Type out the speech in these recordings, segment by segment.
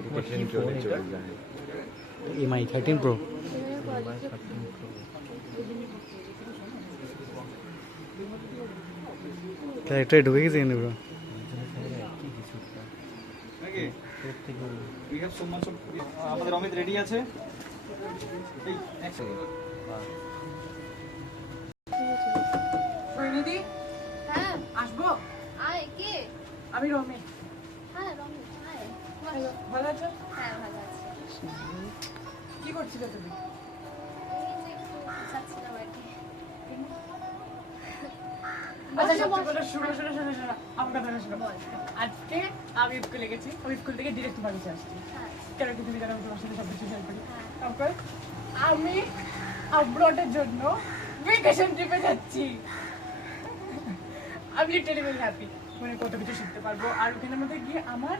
Education চলে যায়। MI 13 Pro এটা ঢুকে গেছে কিন্তু ব্রো। আমাদের অমিত রেডি আছে। সৈনিধি, হ্যাঁ আসবো? আয় কে? আমি রমি। হ্যাঁ রমি আয়। ভালো আছো? হ্যাঁ ভালো আছি। কি করছিলে তুমি? এই যে একটু যাচ্ছিলাম আর কি। আচ্ছা বসো, সত্যি বসো। করে শুনো শুনো শুনো শুনো আমার কথা শোনো। আজকে আমি স্কুলে গেছি, ওই স্কুল থেকে ডিরেক্ট বাড়িতে আসছি। হ্যাঁ কেন কি তুমি জানো আমি তোমার সাথে সব কিছু শেয়ার করি। হ্যাঁ। তারপর আমি আব্রডের জন্য ভেকেশন ট্রিপে যাচ্ছি। আমি লিটারালি ভেরি হ্যাপি, মানে কত কিছু শিখতে পারবো। আর ওখানের মধ্যে গিয়ে আমার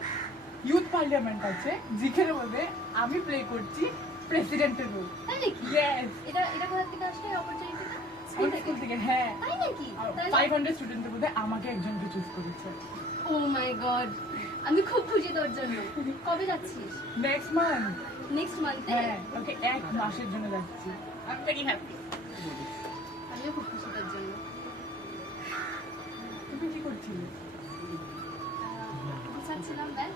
ইউথ পার্লামেন্ট আছে, যেখানে মধ্যে আমি প্লে করছি প্রেসিডেন্টের রোল। তাই নাকি? ইয়েস, এটা এটা কোথা থেকে আসলে অপরচুনিটিটা? আমাদের স্কুল থেকে। হ্যাঁ, তাই নাকি? 500 স্টুডেন্টের মধ্যে আমাকে একজনকে চুজ করেছে। ও মাই গড, আমি খুব খুশি তোর জন্য। কবে যাচ্ছিস? Next month. নেক্সট মান্থে? হ্যাঁ, ওকে 1 মাসের জন্য যাচ্ছি। I am very happy. আমিও খুব খুশি তোর জন্য। তুমি কি করছিলে? গুছাচ্ছিলাম ব্যাগ।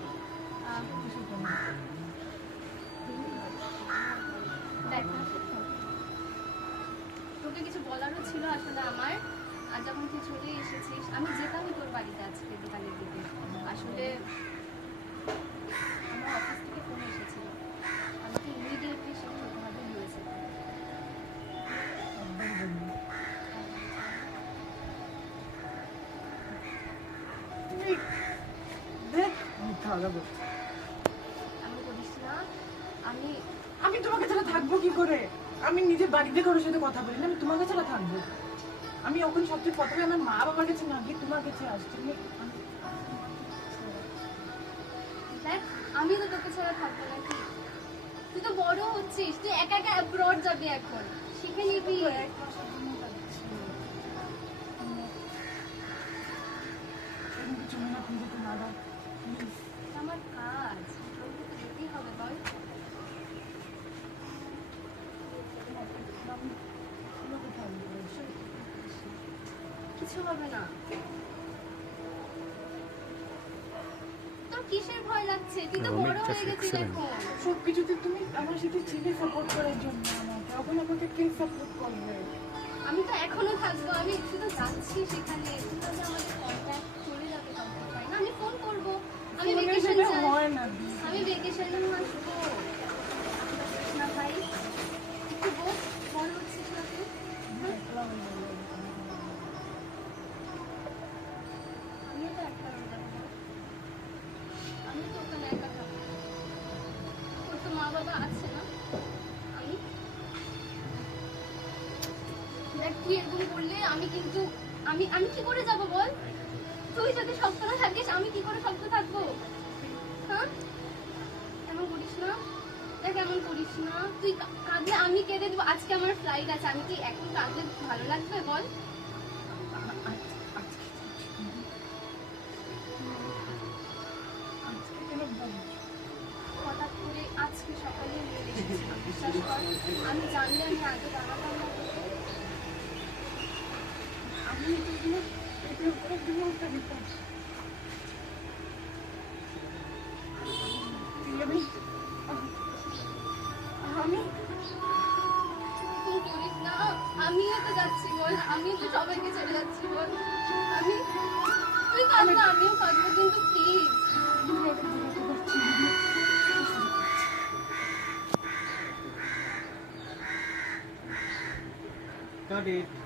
দেখ না, তোকে কিছু বলারও ছিল আসলে আমার। আর যখন তুই চলে এসেছিস, আমি যেতামই তোর বাড়িতে আজকে বিকালের দিকে। আসলে আমার অফিস থেকে ফোন এসেছিল, আমাকে ইমিডিয়েটলি শিফট হতে হবে ইউএসএ। আমি বলিস না, আমি আমি তোমাকে ছাড়া থাকবো কি করে? আমি নিজের বাড়িতে কারোর সাথে কথা বলি না, আমি তোমাকে ছাড়া থাকবো? আমি এখন সবচেয়ে প্রথমে আমার মা বাবার কাছে না গিয়ে তোমার কাছে আসছি। দেখ, আমি তো তোকে ছাড়া থাকবো নাকি? তুই তো বড় হচ্ছিস, তুই একা একা অ্যাব্রড যাবি এখন, শিখে নিবি। কিছু মনে আপনি যেতে না দাও প্লিজ। আমার কাজ, আমাকে তো যেতেই হবে বল। কিছু হবে না। তোর কিসের ভয় লাগছে? তুই তো বড় হয়ে গেছিস এখন। সবকিছুতে তুমি আমার সাথে ছিলে সাপোর্ট করার জন্য আমাকে, এখন আমাকে কে সাপোর্ট করবে? আমি তো এখনো থাকবো, আমি শুধু যাচ্ছি সেখানে। তুই তো আমাদের কন্ট্যাক্ট চলে যাবে কখন পাই না, আমি ফোন করবো। আমি ফোনে ভেকেশন সেটা চাই, হয় না। আমি ভেকেশনেও আসবো না ভাই। একটু বল, বল হচ্ছিস না তুই? আমিও তো একটা রোগ যাবো, আমি তো ওখানে একা থাকবো। তোর তো মা বাবা আছে না? আমি দেখ, তুই এরকম করলে আমি কিন্তু আমি আমি কি করে যাব বল? তুই যদি শক্ত না থাকিস, আমি কি করে শক্ত থাকবো? হ্যাঁ, এমন করিস না। দেখ, এমন করিস না। তুই কাঁদলে আমি কেঁদে দেবো। আজকে আমার ফ্লাইট আছে, আমি কি এখন কাঁদলে ভালো লাগবে বল? হঠাৎ করে আজকে সকালে মেল এসেছিল, বিশ্বাস কর। আমি জানলে আমি আগে জানাতাম না তোকে। আমি এগুলো এটার উপরে ডিভোর্সটা দিতাম। আমি আমি তুই করিস না, আমিও তো যাচ্ছি বল, আমিও তো সবাইকে ছেড়ে যাচ্ছি বল। আমি তুই কাঁদ না, আমিও কাঁদবো, কিন্তু প্লিজ। Got it.